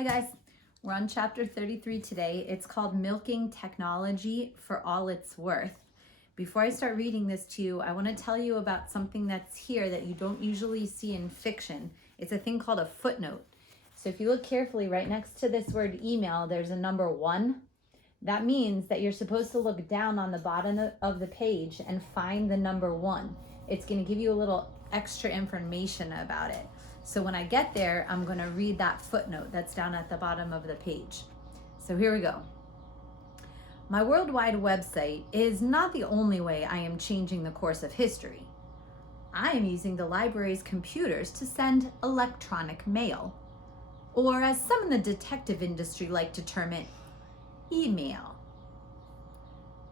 Hi guys, we're on chapter 33 today. It's called Milking Technology for All It's Worth. Before I start reading this to you, I want to tell you about something that's here that you don't usually see in fiction. It's a thing called a footnote. So if you look carefully, right next to this word email, there's a number 1. That means that you're supposed to look down on the bottom of the page and find the number 1. It's going to give you a little extra information about it. So when I get there, I'm going to read that footnote that's down at the bottom of the page. So here we go. My worldwide website is not the only way I am changing the course of history. I am using the library's computers to send electronic mail, or as some in the detective industry like to term it, email.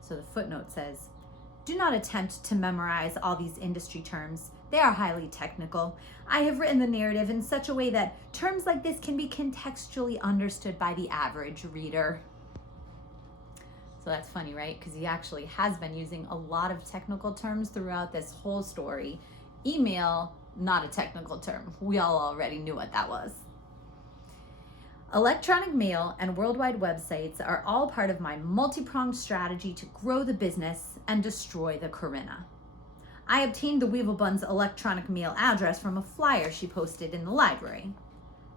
So the footnote says, do not attempt to memorize all these industry terms. They are highly technical. I have written the narrative in such a way that terms like this can be contextually understood by the average reader. So that's funny, right? Because he actually has been using a lot of technical terms throughout this whole story. Email, not a technical term. We all already knew what that was. Electronic mail and worldwide websites are all part of my multi-pronged strategy to grow the business and destroy the Corinna. I obtained the Weevilbun's electronic mail address from a flyer she posted in the library.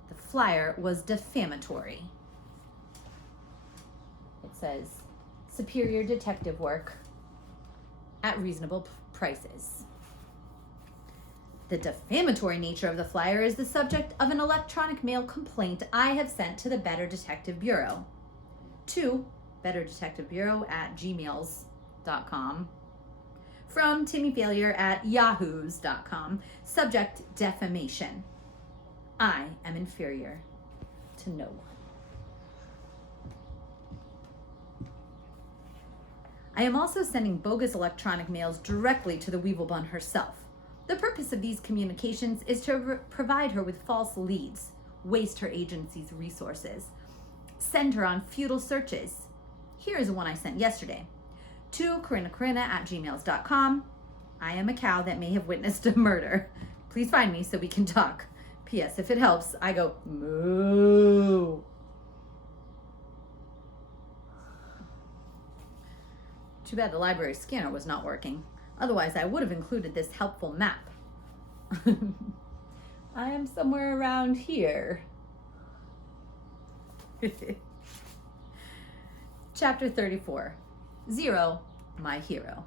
The flyer was defamatory. It says, superior detective work at reasonable prices. The defamatory nature of the flyer is the subject of an electronic mail complaint I have sent to the Better Detective Bureau. To betterdetectivebureau@gmails.com. From Timmy Failure at yahoos.com. Subject defamation. I am inferior to no one. I am also sending bogus electronic mails directly to the Weevilbun herself. The purpose of these communications is to provide her with false leads, waste her agency's resources, send her on futile searches. Here is one I sent yesterday. To corinna@gmails.com. I am a cow that may have witnessed a murder. Please find me so we can talk. P.S. If it helps, I go moo. Too bad the library scanner was not working. Otherwise, I would have included this helpful map. I am somewhere around here. Chapter 34. Zero, my hero.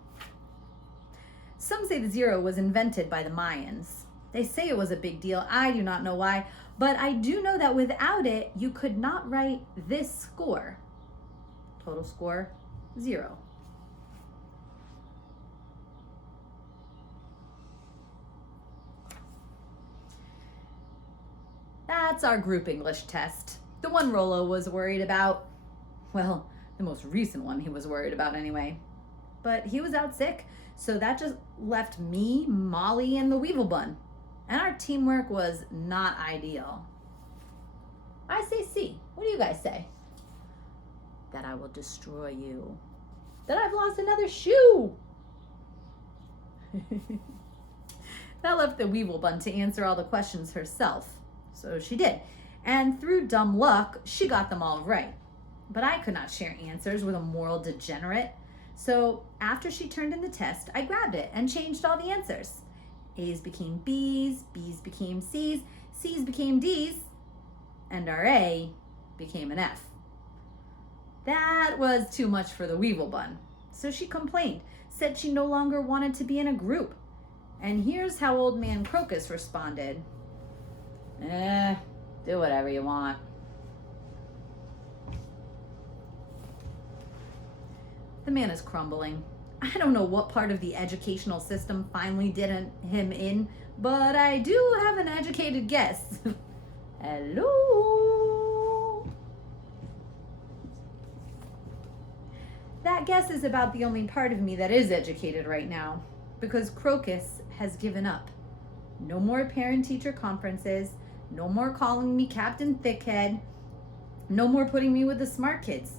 Some say the zero was invented by the Mayans. They say it was a big deal. I do not know why, but I do know that without it, you could not write this score. Total score, 0. That's our group English test. The one Rollo was worried about. Well, the most recent one he was worried about anyway. But he was out sick, so that just left me, Molly, and the Weevilbun. And our teamwork was not ideal. I say C. What do you guys say? That I will destroy you. That I've lost another shoe. That left the Weevilbun to answer all the questions herself. So she did. And through dumb luck, she got them all right. But I could not share answers with a moral degenerate. So after she turned in the test, I grabbed it and changed all the answers. A's became B's, B's became C's, C's became D's, and our A became an F. That was too much for the Weevilbun. So she complained, said she no longer wanted to be in a group. And here's how Old Man Crocus responded. Do whatever you want. The man is crumbling. I don't know what part of the educational system finally did him in, but I do have an educated guess. Hello? That guess is about the only part of me that is educated right now, because Crocus has given up. No more parent-teacher conferences, no more calling me Captain Thickhead, no more putting me with the smart kids.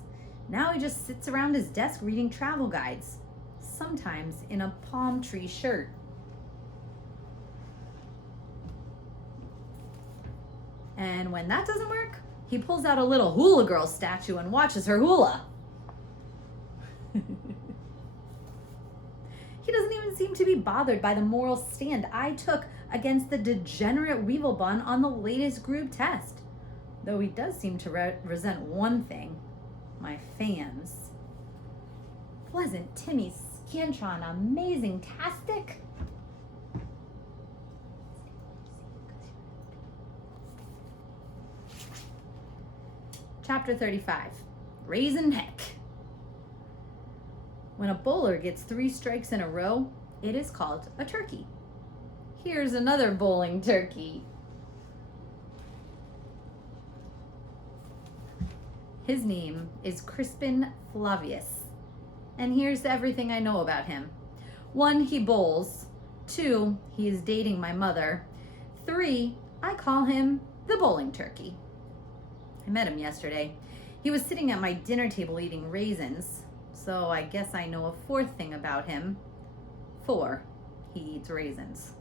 Now he just sits around his desk reading travel guides, sometimes in a palm tree shirt. And when that doesn't work, He pulls out a little hula girl statue and watches her hula. He doesn't even seem to be bothered by the moral stand I took against the degenerate Weevilbun on the latest group test. Though he does seem to resent one thing: my fans. Wasn't Timmy Scantron amazing-tastic? Chapter 35, Raisin Heck. When a bowler gets 3 strikes in a row, it is called a turkey. Here's another bowling turkey. His name is Crispin Flavius, and here's everything I know about him. 1, he bowls. 2, he is dating my mother. 3, I call him the bowling turkey. I met him yesterday. He was sitting at my dinner table eating raisins, so I guess I know a 4th thing about him. 4, he eats raisins.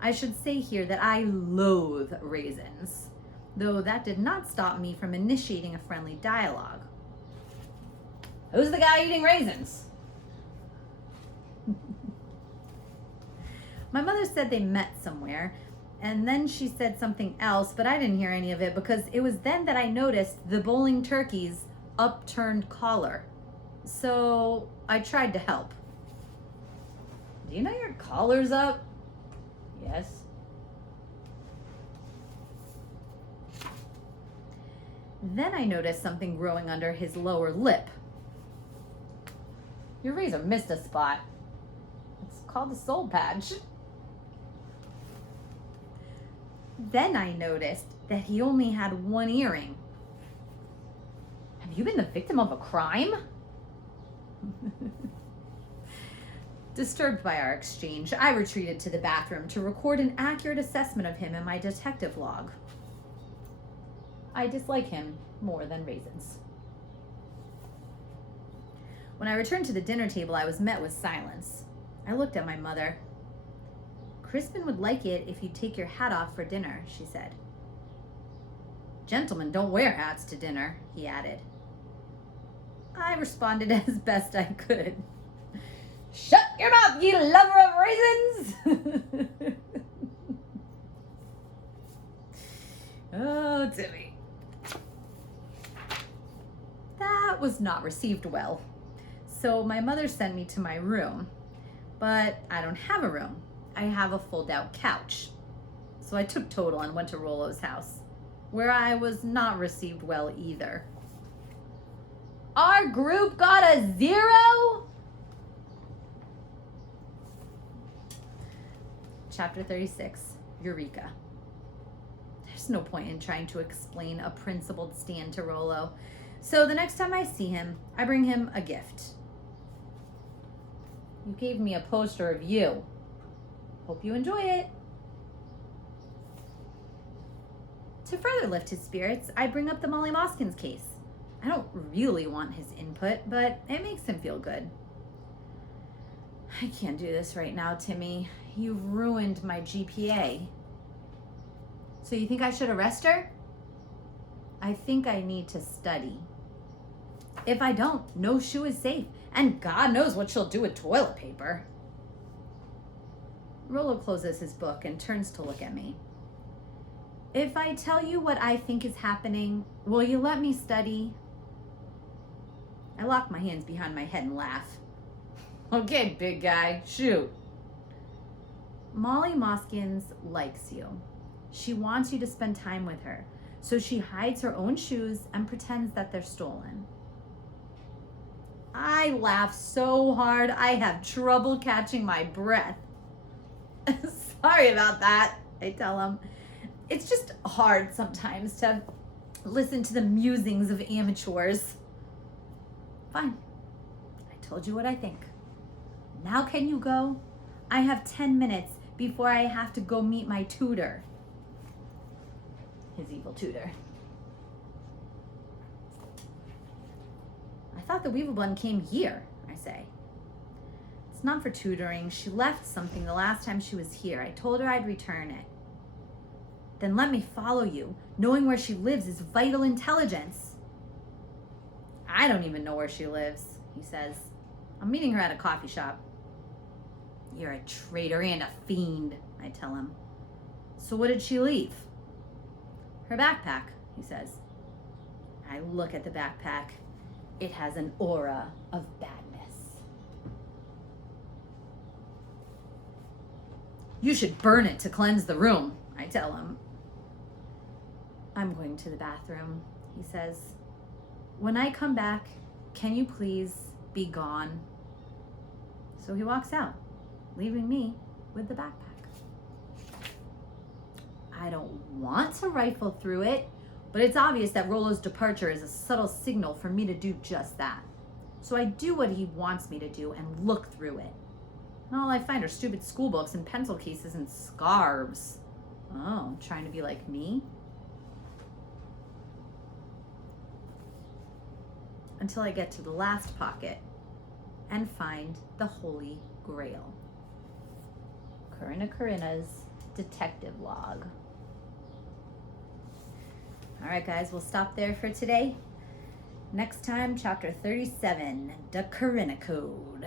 I should say here that I loathe raisins, though that did not stop me from initiating a friendly dialogue. Who's the guy eating raisins? My mother said they met somewhere, and then she said something else, but I didn't hear any of it because it was then that I noticed the bowling turkey's upturned collar. So I tried to help. Do you know your collar's up? Yes. Then I noticed something growing under his lower lip. Your razor missed a spot. It's called a soul patch. Then I noticed that he only had 1 earring. Have you been the victim of a crime? Disturbed by our exchange, I retreated to the bathroom to record an accurate assessment of him in my detective log. I dislike him more than raisins. When I returned to the dinner table, I was met with silence. I looked at my mother. Crispin would like it if you take your hat off for dinner, she said. Gentlemen don't wear hats to dinner, he added. I responded as best I could. Shut your mouth, you lover of raisins! Oh, Timmy. That was not received well. So my mother sent me to my room. But I don't have a room. I have a fold-out couch. So I took Total and went to Rollo's house, where I was not received well either. Our group got a 0? Chapter 36, Eureka. There's no point in trying to explain a principled stand to Rollo. So the next time I see him, I bring him a gift. You gave me a poster of you. Hope you enjoy it. To further lift his spirits, I bring up the Molly Moskins case. I don't really want his input, but it makes him feel good. I can't do this right now, Timmy. You've ruined my GPA. So you think I should arrest her? I think I need to study. If I don't, no shoe is safe, and God knows what she'll do with toilet paper. Rollo closes his book and turns to look at me. If I tell you what I think is happening, will you let me study? I lock my hands behind my head and laugh. Okay, big guy, shoot. Molly Moskins likes you. She wants you to spend time with her, so she hides her own shoes and pretends that they're stolen. I laugh so hard I have trouble catching my breath. Sorry about that, I tell him. It's just hard sometimes to listen to the musings of amateurs. Fine, I told you what I think. Now can you go? I have 10 minutes before I have to go meet my tutor. His evil tutor. I thought the Weevilbun came here, I say. It's not for tutoring. She left something the last time she was here. I told her I'd return it. Then let me follow you. Knowing where she lives is vital intelligence. I don't even know where she lives, he says. I'm meeting her at a coffee shop. You're a traitor and a fiend, I tell him. So what did she leave? Her backpack, he says. I look at the backpack. It has an aura of badness. You should burn it to cleanse the room, I tell him. I'm going to the bathroom, he says. When I come back, can you please be gone? So he walks out, leaving me with the backpack. I don't want to rifle through it, but it's obvious that Rollo's departure is a subtle signal for me to do just that. So I do what he wants me to do and look through it. And all I find are stupid school books and pencil cases and scarves. Oh, trying to be like me? Until I get to the last pocket and find the Holy Grail. Corinna's detective log. All right, guys, we'll stop there for today. Next time, chapter 37, the Corinna Code.